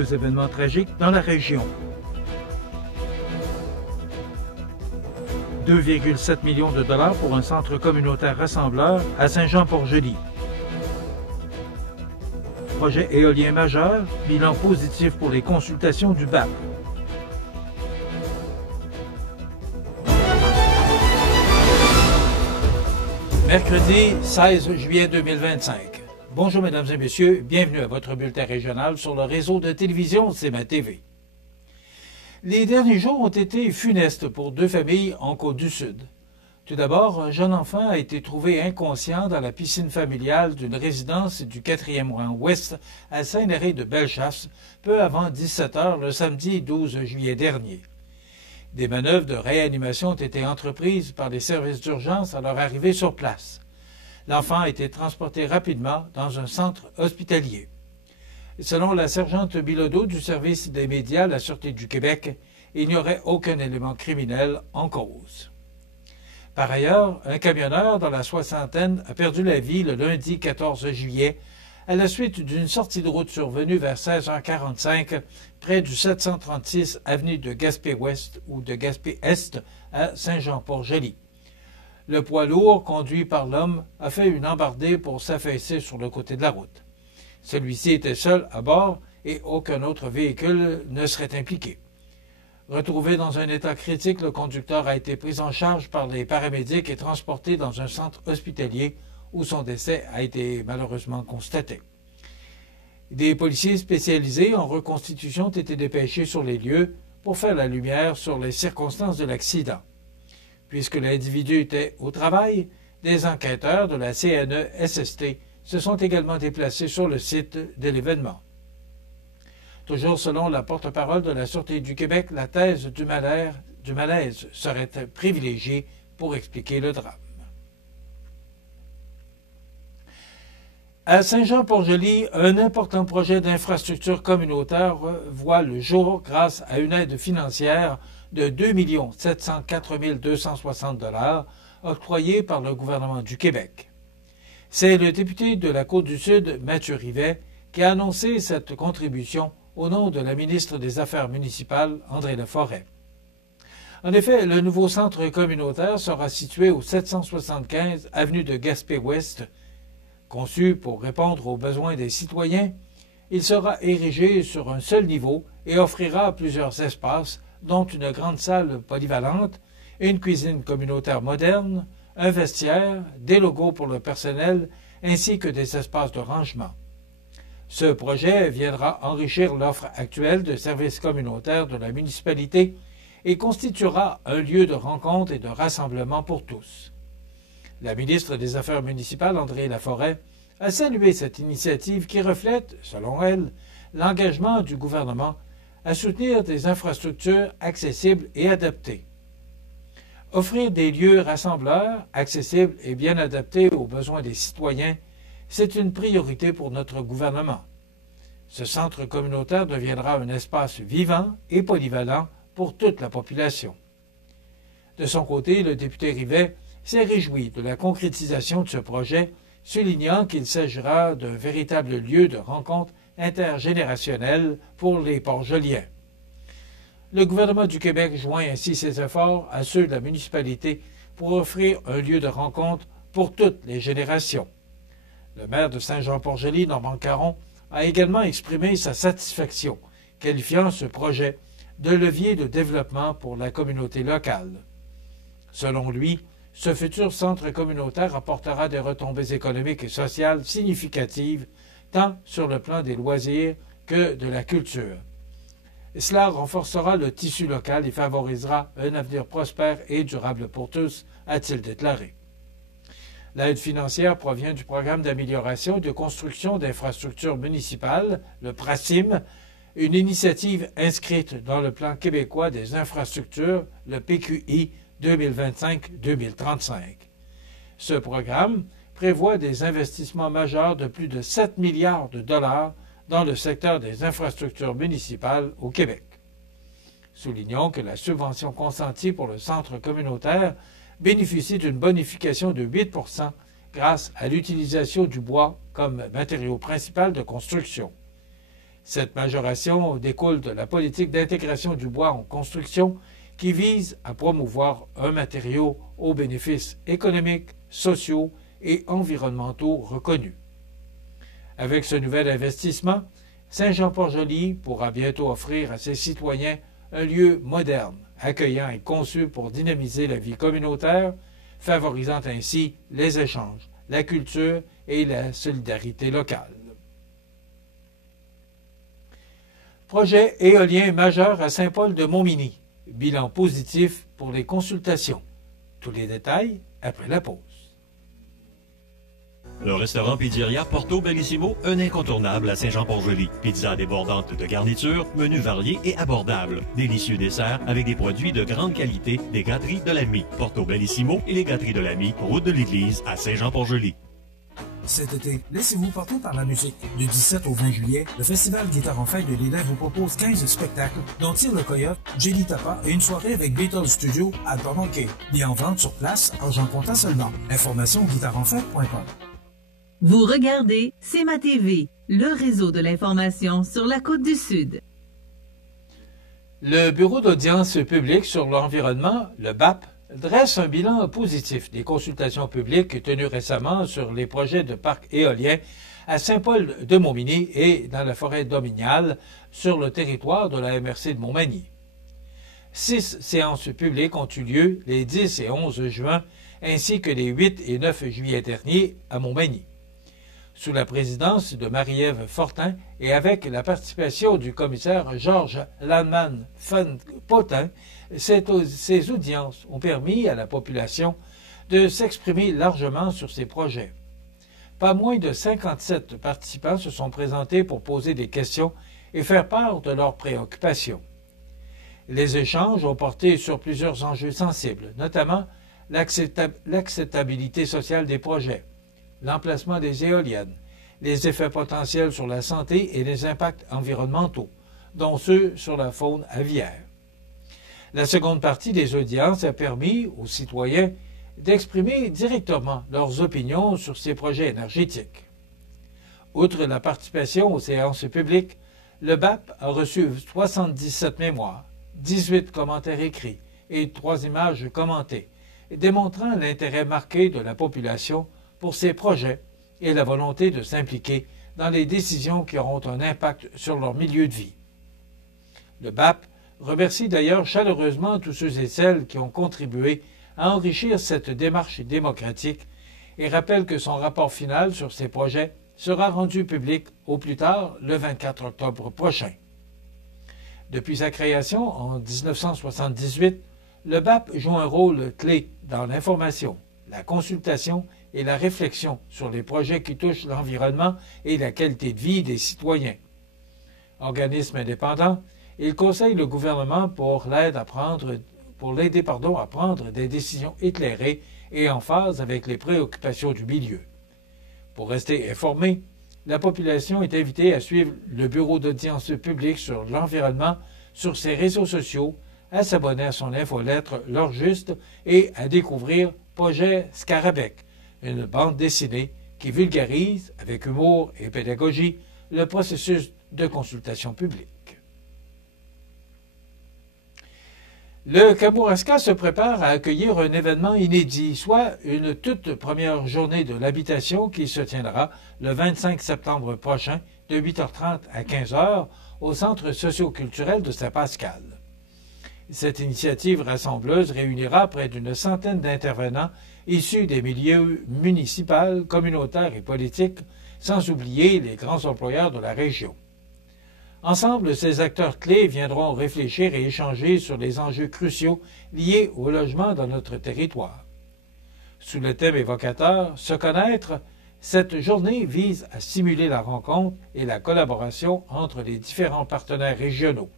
2 événements tragiques dans la région. 2,7 millions de dollars pour un centre communautaire rassembleur à Saint-Jean-Port-Joli. Projet éolien majeur, bilan positif pour les consultations du BAP. Mercredi 16 juillet 2025. Bonjour mesdames et messieurs, bienvenue à votre bulletin régional sur le réseau de télévision CMA TV. Les derniers jours ont été funestes pour 2 familles en Côte-du-Sud. Tout d'abord, un jeune enfant a été trouvé inconscient dans la piscine familiale d'une résidence du 4e rang ouest à Saint-Léré de Bellechasse, peu avant 17 h le samedi 12 juillet dernier. Des manœuvres de réanimation ont été entreprises par les services d'urgence à leur arrivée sur place. L'enfant a été transporté rapidement dans un centre hospitalier. Selon la sergente Bilodeau du service des médias de la Sûreté du Québec, il n'y aurait aucun élément criminel en cause. Par ailleurs, un camionneur dans la soixantaine a perdu la vie le lundi 14 juillet à la suite d'une sortie de route survenue vers 16h45 près du 736 avenue de Gaspé-Ouest ou de Gaspé-Est à Saint-Jean-Port-Joli. Le poids lourd conduit par l'homme a fait une embardée pour s'affaisser sur le côté de la route. Celui-ci était seul à bord et aucun autre véhicule ne serait impliqué. Retrouvé dans un état critique, le conducteur a été pris en charge par les paramédics et transporté dans un centre hospitalier où son décès a été malheureusement constaté. Des policiers spécialisés en reconstitution ont été dépêchés sur les lieux pour faire la lumière sur les circonstances de l'accident. Puisque l'individu était au travail, des enquêteurs de la CNE-SST se sont également déplacés sur le site de l'événement. Toujours selon la porte-parole de la Sûreté du Québec, la thèse du malaise serait privilégiée pour expliquer le drame. À Saint-Jean-Port-Joli, un important projet d'infrastructure communautaire voit le jour grâce à une aide financière de 2 704 260 $ octroyée par le gouvernement du Québec. C'est le député de la Côte-du-Sud, Mathieu Rivet, qui a annoncé cette contribution au nom de la ministre des Affaires municipales, André Laforêt. En effet, le nouveau centre communautaire sera situé au 775 avenue de Gaspé-Ouest. Conçu pour répondre aux besoins des citoyens, il sera érigé sur un seul niveau et offrira plusieurs espaces, dont une grande salle polyvalente, une cuisine communautaire moderne, un vestiaire, des locaux pour le personnel, ainsi que des espaces de rangement. Ce projet viendra enrichir l'offre actuelle de services communautaires de la municipalité et constituera un lieu de rencontre et de rassemblement pour tous. La ministre des Affaires municipales, André Laforêt, a salué cette initiative qui reflète, selon elle, l'engagement du gouvernement à soutenir des infrastructures accessibles et adaptées. Offrir des lieux rassembleurs, accessibles et bien adaptés aux besoins des citoyens, c'est une priorité pour notre gouvernement. Ce centre communautaire deviendra un espace vivant et polyvalent pour toute la population. De son côté, le député Rivet s'est réjoui de la concrétisation de ce projet, soulignant qu'il s'agira d'un véritable lieu de rencontre intergénérationnelle pour les Port-Joliens. Le gouvernement du Québec joint ainsi ses efforts à ceux de la municipalité pour offrir un lieu de rencontre pour toutes les générations. Le maire de Saint-Jean-Port-Joli, Normand Caron, a également exprimé sa satisfaction, qualifiant ce projet de levier de développement pour la communauté locale. Selon lui, ce futur centre communautaire apportera des retombées économiques et sociales significatives, tant sur le plan des loisirs que de la culture. Cela renforcera le tissu local et favorisera un avenir prospère et durable pour tous, a-t-il déclaré. L'aide financière provient du programme d'amélioration et de construction d'infrastructures municipales, le PRACIM, une initiative inscrite dans le plan québécois des infrastructures, le PQI 2025-2035. Ce programme prévoit des investissements majeurs de plus de 7 milliards de dollars dans le secteur des infrastructures municipales au Québec. Soulignons que la subvention consentie pour le centre communautaire bénéficie d'une bonification de 8 % grâce à l'utilisation du bois comme matériau principal de construction. Cette majoration découle de la politique d'intégration du bois en construction qui vise à promouvoir un matériau aux bénéfices économiques, sociaux et environnementaux reconnus. Avec ce nouvel investissement, Saint-Jean-Port-Joli pourra bientôt offrir à ses citoyens un lieu moderne, accueillant et conçu pour dynamiser la vie communautaire, favorisant ainsi les échanges, la culture et la solidarité locale. Projet éolien majeur à Saint-Paul-de-Montmagny. Bilan positif pour les consultations. Tous les détails après la pause. Le restaurant Pizzeria Porto Bellissimo, un incontournable à Saint-Jean-Port-Joli. Pizza débordante de garniture, menu varié et abordable. Délicieux dessert avec des produits de grande qualité des gâteries de l'Ami. Porto Bellissimo et les gâteries de l'Ami, route de l'église à Saint-Jean-Port-Joli. Cet été, laissez-vous porter par la musique. Du 17 au 20 juillet, le Festival Guitare en Fête de Lille vous propose 15 spectacles, dont Tire le Coyote, Jelly Tapa et une soirée avec Beatles Studio à Alpha-Montquet. Bien en vente sur place, argent comptant seulement. Information guitaresenfête.com. Vous regardez CMA TV, le réseau de l'information sur la Côte-du-Sud. Le Bureau d'audience publique sur l'environnement, le BAP, dresse un bilan positif des consultations publiques tenues récemment sur les projets de parcs éoliens à Saint-Paul-de-Montmagny et dans la forêt domaniale sur le territoire de la MRC de Montmagny. 6 séances publiques ont eu lieu les 10 et 11 juin ainsi que les 8 et 9 juillet derniers à Montmagny. Sous la présidence de Marie-Ève Fortin et avec la participation du commissaire Georges Landman-Potin, ces audiences ont permis à la population de s'exprimer largement sur ces projets. Pas moins de 57 participants se sont présentés pour poser des questions et faire part de leurs préoccupations. Les échanges ont porté sur plusieurs enjeux sensibles, notamment l'acceptabilité sociale des projets, l'emplacement des éoliennes, les effets potentiels sur la santé et les impacts environnementaux, dont ceux sur la faune aviaire. La seconde partie des audiences a permis aux citoyens d'exprimer directement leurs opinions sur ces projets énergétiques. Outre la participation aux séances publiques, le BAP a reçu 77 mémoires, 18 commentaires écrits et 3 images commentées, démontrant l'intérêt marqué de la population pour ces projets et la volonté de s'impliquer dans les décisions qui auront un impact sur leur milieu de vie. Le BAP remercie d'ailleurs chaleureusement tous ceux et celles qui ont contribué à enrichir cette démarche démocratique et rappelle que son rapport final sur ces projets sera rendu public au plus tard le 24 octobre prochain. Depuis sa création en 1978, le BAP joue un rôle clé dans l'information, la consultation et la réflexion sur les projets qui touchent l'environnement et la qualité de vie des citoyens. Organisme indépendant, il conseille le gouvernement pour l'aider à prendre des décisions éclairées et en phase avec les préoccupations du milieu. Pour rester informé, la population est invitée à suivre le Bureau d'audience publique sur l'environnement sur ses réseaux sociaux, à s'abonner à son infolettre L'heure juste et à découvrir Projet Scarabée, une bande dessinée qui vulgarise, avec humour et pédagogie, le processus de consultation publique. Le Kamouraska se prépare à accueillir un événement inédit, soit une toute première journée de l'habitation qui se tiendra le 25 septembre prochain de 8h30 à 15h au Centre socio-culturel de Saint-Pascal. Cette initiative rassembleuse réunira près d'une centaine d'intervenants issus des milieux municipaux, communautaires et politiques, sans oublier les grands employeurs de la région. Ensemble, ces acteurs clés viendront réfléchir et échanger sur les enjeux cruciaux liés au logement dans notre territoire. Sous le thème évocateur « Se connaître », cette journée vise à stimuler la rencontre et la collaboration entre les différents partenaires régionaux.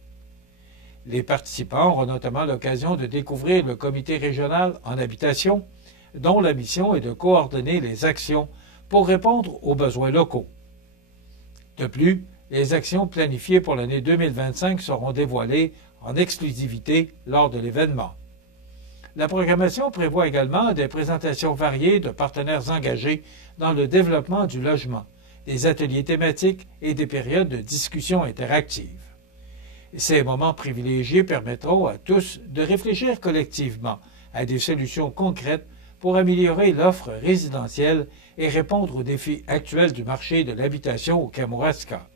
Les participants auront notamment l'occasion de découvrir le comité régional en habitation, dont la mission est de coordonner les actions pour répondre aux besoins locaux. De plus, les actions planifiées pour l'année 2025 seront dévoilées en exclusivité lors de l'événement. La programmation prévoit également des présentations variées de partenaires engagés dans le développement du logement, des ateliers thématiques et des périodes de discussion interactive. Ces moments privilégiés permettront à tous de réfléchir collectivement à des solutions concrètes pour améliorer l'offre résidentielle et répondre aux défis actuels du marché de l'habitation au Kamouraska.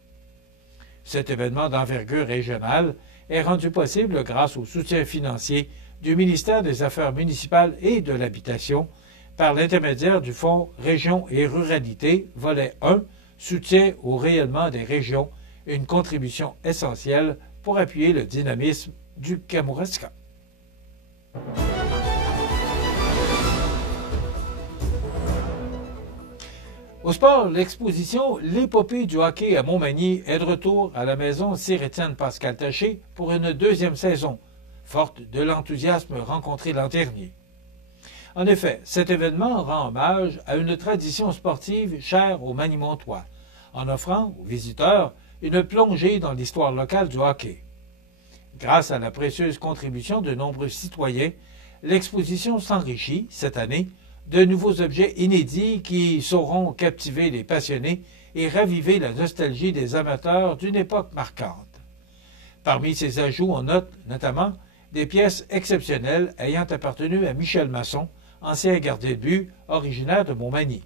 Cet événement d'envergure régionale est rendu possible grâce au soutien financier du ministère des Affaires municipales et de l'Habitation par l'intermédiaire du Fonds Régions et Ruralité, volet 1, soutien au rayonnement des régions, une contribution essentielle pour appuyer le dynamisme du Kamouraska. Au sport, l'exposition L'épopée du hockey à Montmagny est de retour à la maison Sir-Étienne Pascal Taché pour une deuxième saison, forte de l'enthousiasme rencontré l'an dernier. En effet, cet événement rend hommage à une tradition sportive chère aux Magny-Montois, en offrant aux visiteurs une plongée dans l'histoire locale du hockey. Grâce à la précieuse contribution de nombreux citoyens, l'exposition s'enrichit, cette année, de nouveaux objets inédits qui sauront captiver les passionnés et raviver la nostalgie des amateurs d'une époque marquante. Parmi ces ajouts, on note notamment des pièces exceptionnelles ayant appartenu à Michel Masson, ancien gardien de but originaire de Montmagny.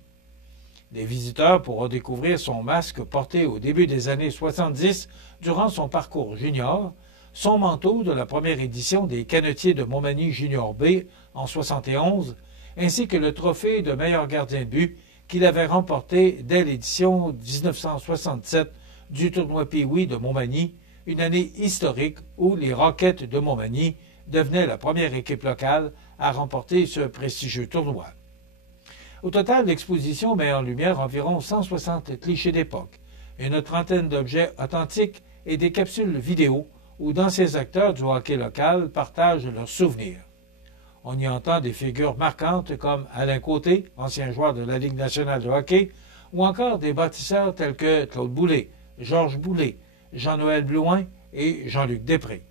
Les visiteurs pourront découvrir son masque porté au début des années 70 durant son parcours junior, son manteau de la première édition des Canetiers de Montmagny Junior B en 71, ainsi que le trophée de meilleur gardien de but qu'il avait remporté dès l'édition 1967 du tournoi Pee-Wee de Montmagny, une année historique où les Rockets de Montmagny devenaient la première équipe locale à remporter ce prestigieux tournoi. Au total, l'exposition met en lumière environ 160 clichés d'époque, une trentaine d'objets authentiques et des capsules vidéo où d'anciens acteurs du hockey local partagent leurs souvenirs. On y entend des figures marquantes comme Alain Côté, ancien joueur de la Ligue nationale de hockey, ou encore des bâtisseurs tels que Claude Boulay, Georges Boulay, Jean-Noël Blouin et Jean-Luc Després.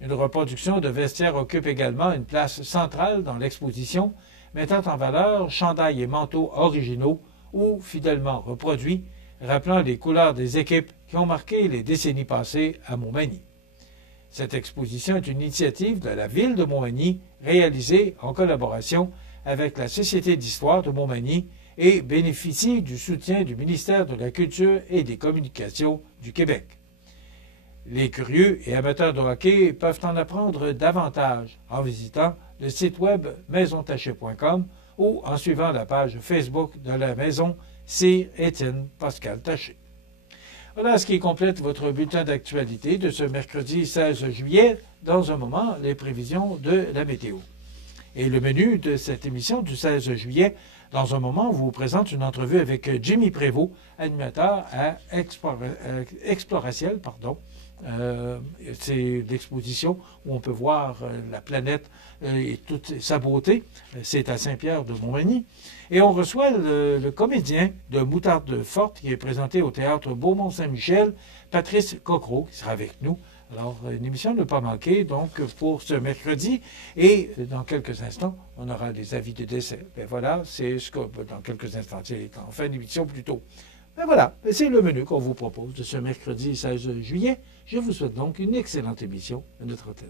Une reproduction de vestiaires occupe également une place centrale dans l'exposition, mettant en valeur chandails et manteaux originaux ou fidèlement reproduits, rappelant les couleurs des équipes qui ont marqué les décennies passées à Montmagny. Cette exposition est une initiative de la ville de Montmagny réalisée en collaboration avec la Société d'histoire de Montmagny et bénéficie du soutien du ministère de la Culture et des Communications du Québec. Les curieux et amateurs de hockey peuvent en apprendre davantage en visitant le site web maisontaché.com ou en suivant la page Facebook de la maison Sir-Étienne Pascal Taché. Voilà ce qui complète votre bulletin d'actualité de ce mercredi 16 juillet. Dans un moment, les prévisions de la météo. Et le menu de cette émission du 16 juillet, dans un moment, on vous présente une entrevue avec Jimmy Prévost, animateur à Exploratiel, c'est l'exposition où on peut voir la planète et toute sa beauté. C'est à Saint-Pierre de Montmagny. Et on reçoit le comédien de Moutarde Forte qui est présenté au théâtre Beaumont-Saint-Michel, Patrice Cocro, qui sera avec nous. Alors, une émission ne pas manquer, donc, pour ce mercredi. Et dans quelques instants, on aura des avis de décès. Ben voilà, c'est ce que, dans quelques instants, c'est en fin d'émission plutôt. Ben voilà, c'est le menu qu'on vous propose de ce mercredi 16 juillet. Je vous souhaite donc une excellente émission à notre antenne.